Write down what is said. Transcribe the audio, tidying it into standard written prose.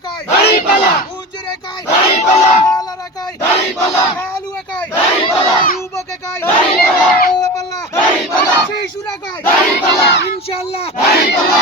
একাই দাঁড়িপাল্লা হুজুর একাই দাঁড়িপাল্লা আলার একাই দাঁড়িপাল্লা কালু একাই দাঁড়িপাল্লা যুবক একাই দাঁড়িপাল্লা আল্লাহ পাল্লা দাঁড়িপাল্লা শিশুর একাই দাঁড়িপাল্লা ইনশাআল্লাহ দাঁড়িপাল্লা